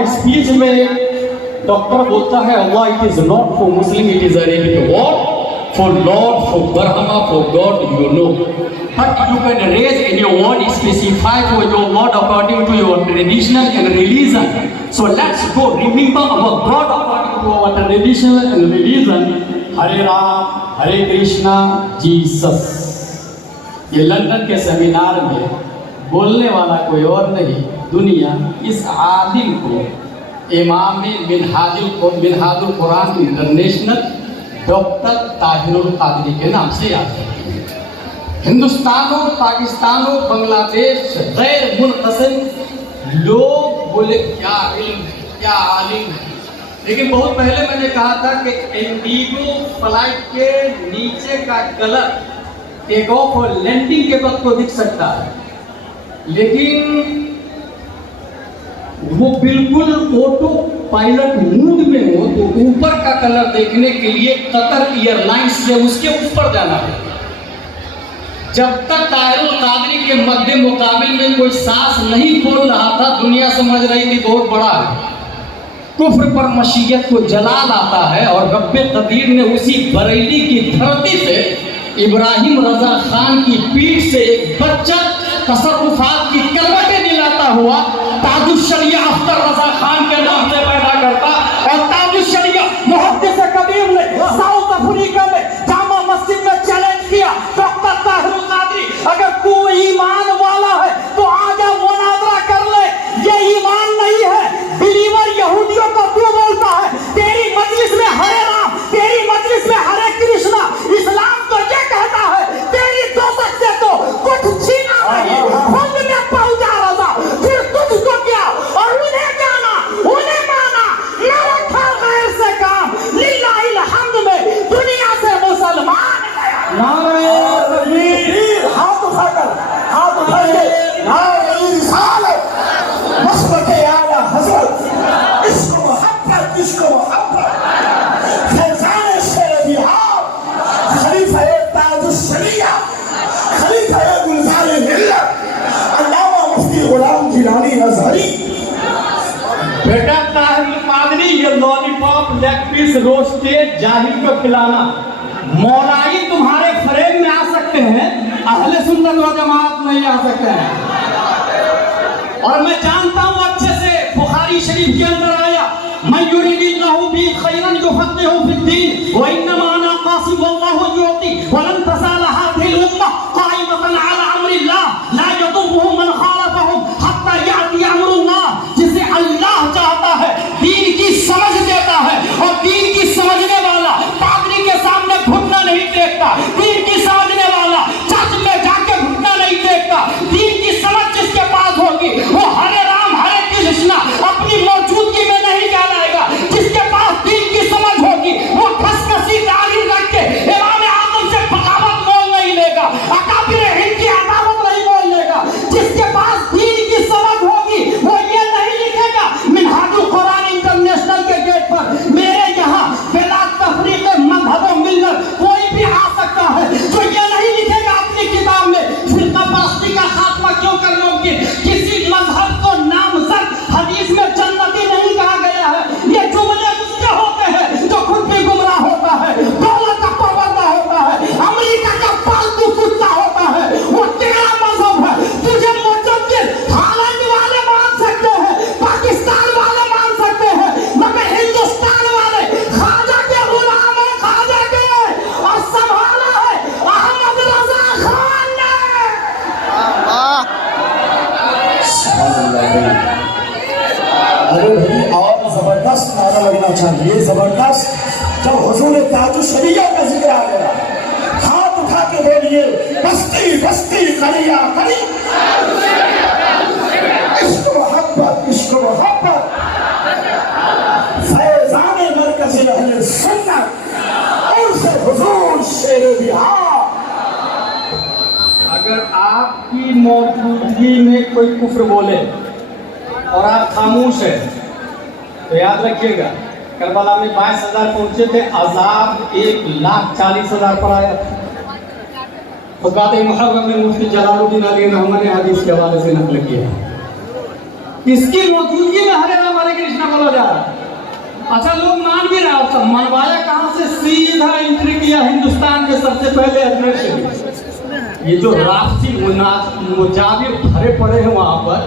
और स्पीच में डॉक्टर बोलता है Allah it is not for Muslim, it is Arabic word for lord, for Brahma, for God, you know, but you can raise in your word specify for your lord according to your traditional and religion. So let's go remember our God according to our traditional and religion. Hare Ram, Hare Krishna, Jesus. ये London के seminar में बोलने वाला कोई और नहीं, दुनिया इस आलिम को इमाम मिनहाजुल कुरान इंटरनेशनल डॉक्टर ताहिरुल कादरी के नाम से याद करते हैं. हिंदुस्तान और पाकिस्तान और बांग्लादेश गैर मुनक़सिम लोग बोले क्या इल्म है, क्या आलिम है. लेकिन बहुत पहले मैंने कहा था कि इंडिगो फ्लाइट के नीचे का कलर टेक ऑफ और लैंडिंग के वक्त को दिख सकता है, लेकिन वो बिल्कुल ऑटो पायलट मूड में हो तो ऊपर का कलर देखने के लिए कतर एयरलाइंस से उसके ऊपर जाना है. जब तक ताहिरुल कादरी के मध्य मुकाबिल में कोई सांस नहीं बोल रहा था, दुनिया समझ रही थी बहुत बड़ा है. कुफ्र पर मशीयत को जलाल आता है और रब्बे कदीर ने उसी बरेली की धरती से इब्राहिम रजा खान की पीठ से एक बच्चा तसर्रुफात की करवटें दिलाता हुआ ताजुश्शरिया अख्तर रजा खान के नाम से पैदा करता. और ताजुश्शरिया मुहद्दिस कबीर ने साउथ अफ्रीका में जामा मस्जिद में चैलेंज किया, डॉक्टर ताहिरुल कादरी अगर कोई ईमान वाला है तो आजा मुनाजरा कर ले. ये ईमान नहीं है. बिलीवर यहूदियों को क्यों बोलता है तेरी मजलिस में हरे राम, तेरी मजलिस में हरे कृष्णा. इस्लाम तो ये कहता है तेरी दोस्त से तो कुछ छीना नहीं, खुद में पहुंचा रजा, फिर तुझको क्या और उन्हें जाना, उन्हें माना, न रखा गैर से काम. लिल्लाहिल हम्द में दुनिया से मुसलमान गया. नारे तकबीर. हाथ उठाकर, हाथ उठाकर नारे रिसालत, मसलके आला हजरत, इश्क मोहब्बत, इश्क मोहब्बत, फैजान शेर बिहार, खलीफा ताजुश्शरिया, खलीफा गुलजार मिल्लत, अल्लामा मुफ्ती गुलाम जिलानी अज़हरी. बेटा ताहिरुल कादरी, ये लॉलीपॉप, लेग पीस, रोस्टेड जाहिल को खिलाना, मौलाई तुम्हारे फ्रेम में आ सकते हैं, अहले सुन्नत व जमात नहीं आ सकते हैं. और मैं जानता हूं अच्छे से, बुखारी शरीफ के अंदर आया, मैं युरीदिल्लाहु बि खैरन युफ़क़िहु फ़िद्दीन व इन्नमा अना क़ासिम वल्लाहु युती वलन तज़ाल हाज़िहिल उम्मह क़ाइमतन अला अम्रिल्लाह ला यदुर्रुहु मन ख़ालफ़हुम हत्ता याती अम्रुल्लाह. जिसे अल्लाह चाहता है दीन की समझ देता है, और दीन की समझने वाला पादरी के सामने घुटना नहीं टेकता. दीन की समझने वाला चर्च में जाके घुटना नहीं टेकता. दीन की समझ जिसके पास होगी वो हरे राम, हरे कृष्णा अपनी मौजूदगी में नहीं कहलाएगा. जिसके पास दीन की समझ होगी वो खसखसी दाढ़ी रख के इमाम आजम से बगावत बोल नहीं लेगा, अकाबिर हिंद की अदावत नहीं बोल लेगा. जिसके पास दीन की समझ होगी वो ये नहीं लिखेगा मिनहाजुल कुरान इंटरनेशनल के गेट पर मेरे यहाँ बिला तफरीक मजहब व मिल्लत कोई भी आ सकता है. जो ये नहीं लिखेगा अपनी किताब में फिरका परस्ती का खात्मा क्यों कर लोगे, किसी मजहब को नामजद हदीस में जन्नती नहीं कहा गया है. ये जुमले उसके होते हैं जो खुद भी गुमराह होता है, दौलत का परवरदा होता है, अमेरिका का पालतू कुत्ता होता है. वो तेरा मजहब है. तुझे मुजद्दिद हालैंड वाले मान सकते हैं, पाकिस्तान वाले मान सकते हैं, मगर हिंदुस्तान वाले ख्वाजा के गुलाम है, ख्वाजा के, और संभाला है अहमद रजा खान ने. अरे भाई और जबरदस्त नारा लगना चाहिए, जबरदस्त. जब हुजूर ताजुश्शरिया का जिक्र आ गया, हाथ उठा के बोलिए बस्ती बस्ती कलिया कली. इश्क मोहब्बत, इश्क मोहब्बत, फैजान मरकज़ अहले सुन्नत और से हुजूर शेर बिहार. अगर आपकी मौजूदगी में कोई कुफ्र बोले और आप खामोश है तो याद रखिएगा करबला में 22,000 पहुंचे थे, अजाब 1,40,000 पर आया. फ़क़ात मुहर्रम में मुफ्ती जलालुद्दीन अली रहमान ने हदीस के हवाले से नकल किया. इसकी मौजूदगी में हरे राम हरे कृष्ण अच्छा लोग मान भी रहा हो, मनवाया कहाँ से? सीधा एंट्री किया हिंदुस्तान में सबसे पहले अजमेर शरीफ। ये जो राशि मुजाबिर भरे पड़े हैं वहां पर,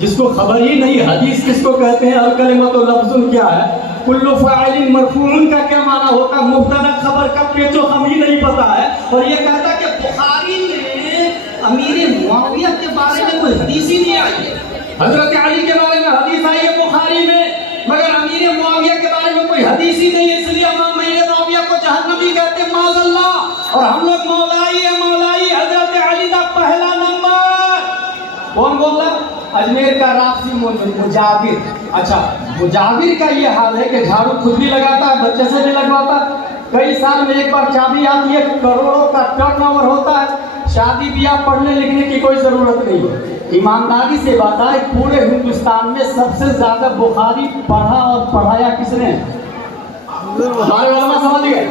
जिसको खबर ही नहीं हदीस किसको कहते हैं, अल कलिमत व लफ्जुन क्या है, कुल्लु फाइलिन मरफून का क्या माना होता, मुब्तदा खबर का पेचो हम ही नहीं पता है। और ये कहता कि बुखारी में अमीर मुआविया के बारे में कोई हदीस ही नहीं आई है। हजरत अली के बारे में हदीस आई है बुखारी में, मगर अमीर मुआविया के बारे में कोई हदीस ही नहीं है। इसलिए हम अमीर मुआविया को जहन्नमी कहते हैं माज़अल्लाह। और हम लोग मौलाई है मौलाई, हजरत अली का पहला नंबर। कौन बोल रहा? अजमेर का राफसी मुजाबिर। अच्छा, मुजाबिर का ये हाल है कि झाड़ू खुद भी लगाता है, बच्चे से भी लगवाता है, कई साल में एक बार चाबी आती है, करोड़ों का टर्नओवर होता है, शादी ब्याह पढ़ने लिखने की कोई जरूरत नहीं है। ईमानदारी से बताए, पूरे हिंदुस्तान में सबसे ज्यादा बुखारी पढ़ा और पढ़ाया किसने? हमारे उलमा समझ गए।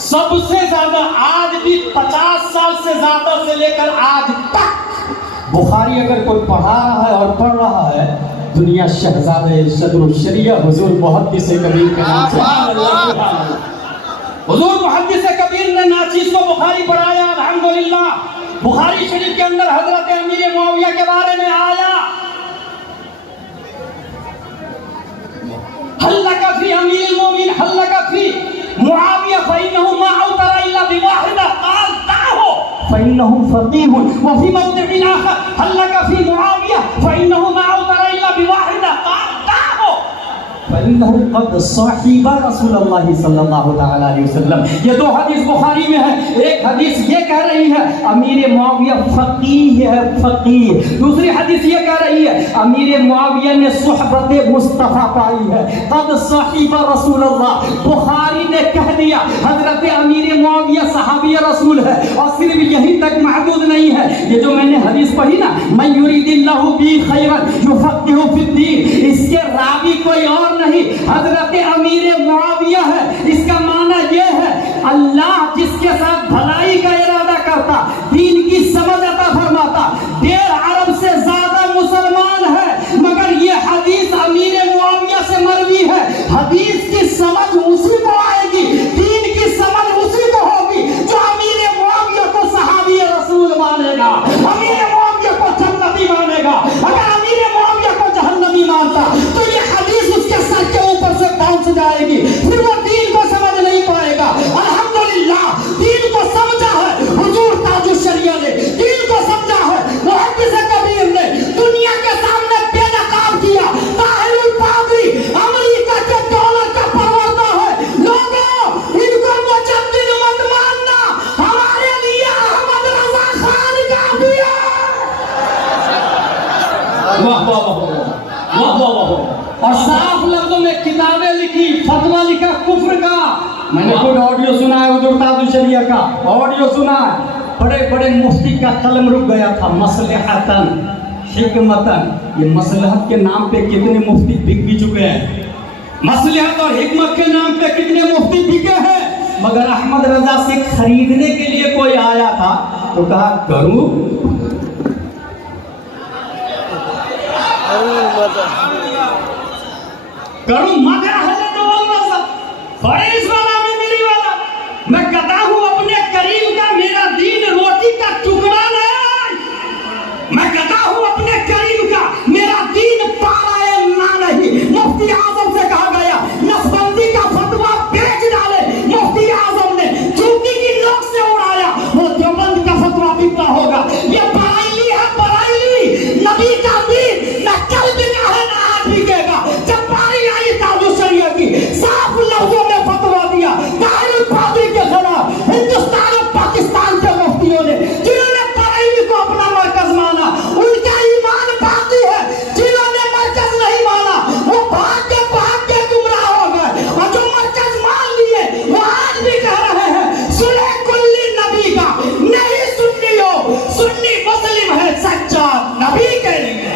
सबसे ज्यादा, आज भी 50 साल से ज्यादा से लेकर आज तक बुखारी अगर कोई पढ़ा रहा है और पढ़ रहा है, दुनिया शहजादे सदरुल शरिया हुजूर मुहद्दिस कबीर के नाम से। हुजूर मुहद्दिस कबीर ने नाचीज को बुखारी पढ़ाया। अल्हम्दुलिल्लाह बुखारी शरीफ के अंदर हजरत अमीर मुआविया के बारे में आया, हल्लका फी अमीर मोमिन हल्लका फी मुआविया फइन्नहु मा औतरा इल्ला बिवाहिदा काल दाहो फइन्नहु फकीह व फी मौदिन आखर हल्लका फी मुआविया फइन्नहु मा औतरा इल्ला बिवाहिदा काल दाहो फइन्नहु कद साहिबा रसूलुल्लाह सल्लल्लाहु अलैहि वसल्लम। ये दो हदीस बुखारी में है। एक हदीस ये कह रही है अमीर मुआविया फकीह है, फकीह। दूसरी हदीस ये कह रही है अमीर मुआविया ने सुहबत मुस्तफा पाई है, कद साहिबा रसूलुल्लाह। बुखारी ने कह दिया हजरत अमीर मुआविया सहाबी रसूल है। और सिर्फ यहीं तक महदूद नहीं है, ये जो मैंने हदीस पढ़ी ना, मन युरिदिल्लाहु बी खैरन युफक्किहु फिद्दीन, इसके रावी कोई और नहीं, हजरत अमीर मुआविया है। इसका माना यह है अल्लाह जिसके साथ भलाई का इरादा करता, दीन की समझ अता फरमाता। 1.5 अरब से ज्यादा मुसलमान है, मगर ये हदीस अमीर मुआविया से मरवी है। हदीस की समझ उसी को आएगी, दीन की समझ उसी को होगी जो अमीर मुआविया को सहाबी रसूल मानेगा, अमीर मुआविया को जन्नती मानेगा। अगर अमीर मुआविया को जहन्नमी मानता तो ये हदीस उसके सर के ऊपर से पहुंच जाएगी, फिर वो दीन को समझ नहीं पाएगा। अल्हम्दुलिल्लाह दीन को समझा है हुजूर ताजुल शरिया ने, दीन को समझा है मुहद्दिस कबीर ने, दुनिया के सामने बेनकाब किया। ताहिरुल पादरी अमेरिका के डॉलर का परवरदा है। लोगों इनको मुजद्दिद मत मानना, हमारे लिए अहमद रजा खान काफी है। वाह वाह वाह वाह वाह। और साफ लफ्जों में किताबें लिखी, फतवा लिखा कुफ्र का। मैंने खुद ऑडियो सुना है हुजूर ताजुल शरिया का, ऑडियो सुना है। बड़े बड़े मुफ्ती का कलम रुक गया था, मसलहतन हिकमतन। ये मसलहत के नाम पे कितने मुफ्ती बिक भी चुके हैं, मसलहत और हिकमत के नाम पे कितने मुफ्ती बिके हैं। मगर अहमद रजा से खरीदने के लिए कोई आया था तो कहा करूं करूं मगर हजरत वाला फरीज वाला में मेरी वाला, मैं कहता हूं अपने करीम का, मेरा दीन रोटी का टुकड़ा नहीं। मैं कहता हूं अपने करीम का, मेरा दीन पारा ना नहीं। मुफ्ती आजम से कहा गया नसबंदी का फतवा बेच डाले, मुफ्ती आजम ने चूंकि की नोक से उड़ाया, वो देवबंद का फतवा बिकता होगा। ये बराइली है बराइली, नबी का दीन न कल बिका है ना आज बिकेगा। जब बारी आई ताजुल शरिया की, साफ लफ्जों में फतवा दिया ताहिरुल पादरी के खिलाफ। हिंदुस्तान और पाकिस्तान के मुफ्तियों ने, जिन्होंने बराइली को अपना मरकज माना, उनका ईमान बाकी है। जिन्होंने मरकज नहीं माना वो भाग के गुमराह हो गए, और जो मरकज मान लिए वो आज भी कह रहे हैं सुने कुल्ली नबी का नहीं सुन्नी हो, सुन्नी मुस्लिम है सच्चा नबी के लिए।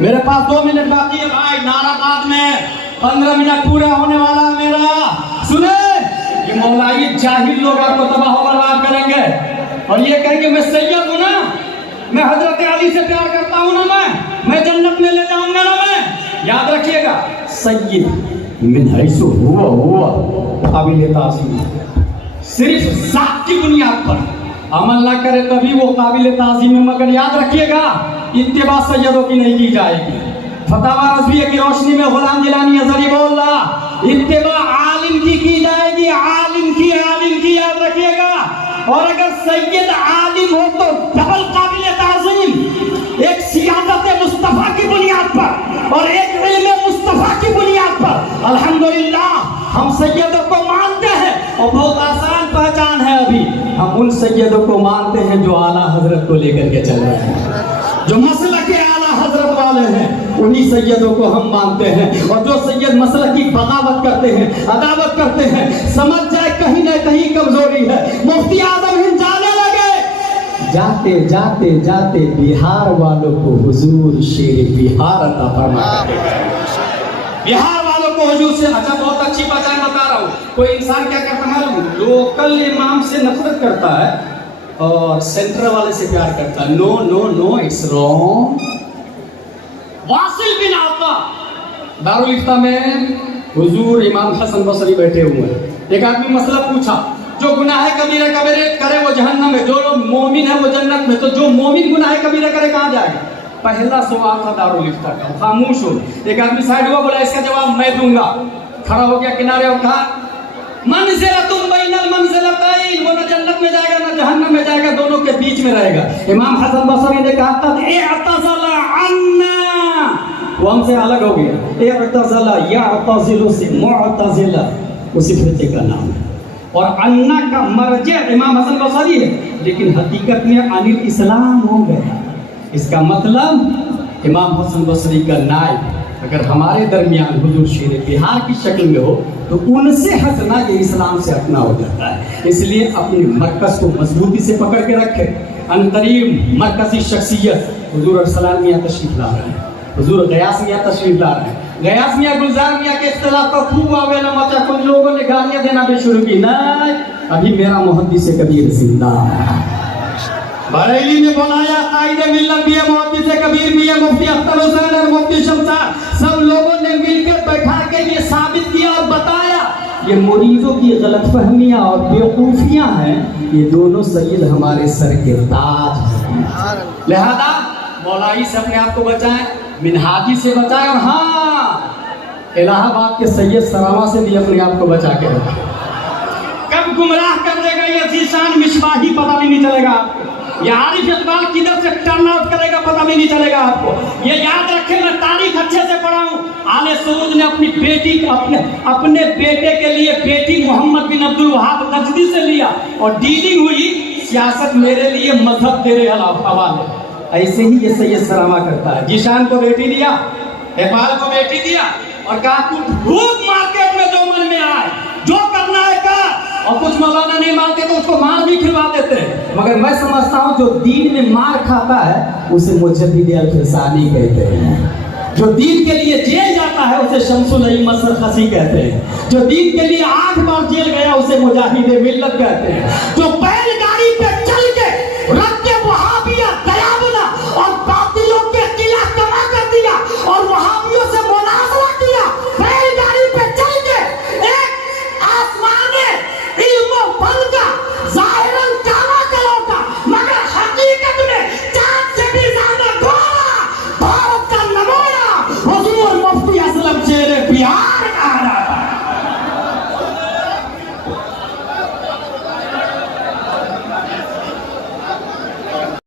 मेरे पास 2 मिनट बाकी है भाई, नाराबाद में 15 मिनट पूरा होने वाला है मेरा। सुने, ये मौलाई जाहिल लोग आपको तबाह बर्बाद करेंगे। और ये कहेंगे मैं सैयद हूं ना, मैं हजरत अली से प्यार करता हूं ना, मैं जन्नत में ले जाऊंगा ना मैं। याद रखिएगा, सैयद मिन हैसु हुआ काबिल ताज़ीम, सिर्फ जात की बुनियाद पर अमल ना करे तभी वो काबिल ताज़ीम है। मगर याद रखिएगा, इत्तिबा सैयदों की नहीं की जाएगी। फतावा रज़विया की रोशनी में गुलाम जिलानी अज़हरी बोल रहा, इत्तिबा आलिम की जाएगी, आलिम की याद रखिएगा। और अगर सैयद आलिम हो तो डबल काबिल ताज़ीम, एक सियादत मुस्तफा की बुनियाद पर और एक इल्म मुस्तफा की बुनियाद पर। अल्हम्दुलिल्लाह हम सैयदों को मानते हैं और बहुत आसान पहचान है। अभी हम उन सैयदों को मानते हैं जो आला हजरत को लेकर के चल रहे हैं, जो मसलक के आला हजरत वाले हैं, उन्हीं सैयदों को हम मानते हैं। और जो सैयद मसलक की बगावत करते हैं, अदावत करते हैं, समझ जाए कहीं ना कहीं कमजोरी है। मुफ्ती आजम हिंद जाने लगे, जाते जाते जाते बिहार वालों को हुजूर शेर बिहार अता फरमाते हैं। बिहार वालों को हुजूर से, अच्छा बहुत अच्छी पहचान बता रहा हूँ। कोई इंसान क्या करता है मालूम, लोकल इमाम से नफरत करता है और सेंट्रल वाले से प्यार करता है। No no no, it's wrong. Wasil bin Ata दारुल इफ्ता में हुजूर इमाम हसन बसरी बैठे हुए हैं। एक आदमी मसला पूछा, जो गुनाह कबीरा कबीरे करे वो जहन्नम में, जो मोमिन है वो जन्नत में। तो जो मोमिन गुनाह कबीरा करे कहाँ जाएगा? पहला सवाल था दारुल इफ्ता का, खामोश हो। एक आदमी साइड हुआ, बोला इसका जवाब मैं दूंगा। खड़ा हो गया किनारे और कहा, मंज़िलतुन बैनल मंज़िलतैन, वो न जन्नत में जाएगा न जहन्नम में जाएगा, दोनों के बीच में रहेगा। इमाम हसन बसरी ने कहा तद इअतज़ला अन्ना, वो हमसे अलग हो गया। इअतज़ला यअतज़िलु से मुअतज़िला उसी फिरके का नाम है। और अन्ना का मर्जे इमाम हसन बसरी है, लेकिन हकीकत में अनिल इस्लाम हो गया। इसका मतलब इमाम हसन बसरी का नायब अगर हमारे दरमियान हुजूर शेर बिहार की शक्ल में हो तो उनसे हटना ये इस्लाम से हटना हो जाता है। इसलिए अपने मरकज को मजबूती से पकड़ के रखे। अंतरीम मरकजी शख्सियत हुजूर अरसलान मियाँ तशरीफ ला रहे हैं, हुजूर गयास मियाँ तशरीफ ला रहे हैं। गयास मियाँ गुलजार मियाँ के इख्तिलाफ का खूब आवेला मचा, कुछ लोगों ने गालियाँ देना भी शुरू की। नहीं, अभी मेरा मुहद्दिस कबीर जिंदा है। बरेली में बनाया कायदे मिल्लत भी है, मुहद्दिस कबीर भी है, मुफ्ती अख्तर हुसैन और मुफ्ती शमशाद, सब लोगों ने मिलकर बैठा के ये साबित किया और बताया ये मुरीदों की गलतफहमियां और बेवकूफियां हैं, ये दोनों सैयद हमारे सर के ताज हैं। लिहाजा मौलाई से अपने आप को बचाएं, मिनहाजी से बचाएं, और हाँ इलाहाबाद के सैयद सरामा से भी अपने आप को बचा के रखें। कब गुमराह कर देगा ये जीशान मिशबाही पता भी नहीं चलेगा आपको। ये आरिफ इकबाल किधर से टर्न आउट करेगा पता भी नहीं चलेगा आपको। ये याद रखें, मैं तारीख अच्छे से पढ़ा हूँ। आले सऊद ने अपनी बेटी अपने बेटे के लिए बेटी मोहम्मद बिन अब्दुल वहाब नजदी से लिया और डीलिंग हुई, सियासत मेरे लिए मजहब तेरे हवाले। ऐसे ही ये सैयद सरामा करता है। जीशान को बेटी दिया, इकबाल को बेटी दिया और कहा तू खूब मार्केट में जो मन में आए जो करना है कर। और कुछ मौलाना नहीं मानते तो उसको मार भी खिलवा देते हैं। मगर मैं समझता हूँ जो दीन में मार खाता है उसे मुजद्दिद अल-फिसानी कहते हैं। जो दीन के लिए जेल जाता है उसे शमसुल अइम्मत सरखसी कहते हैं। जो दीन के लिए 8 बार जेल गया उसे मुजाहिद मिल्लत कहते हैं। जो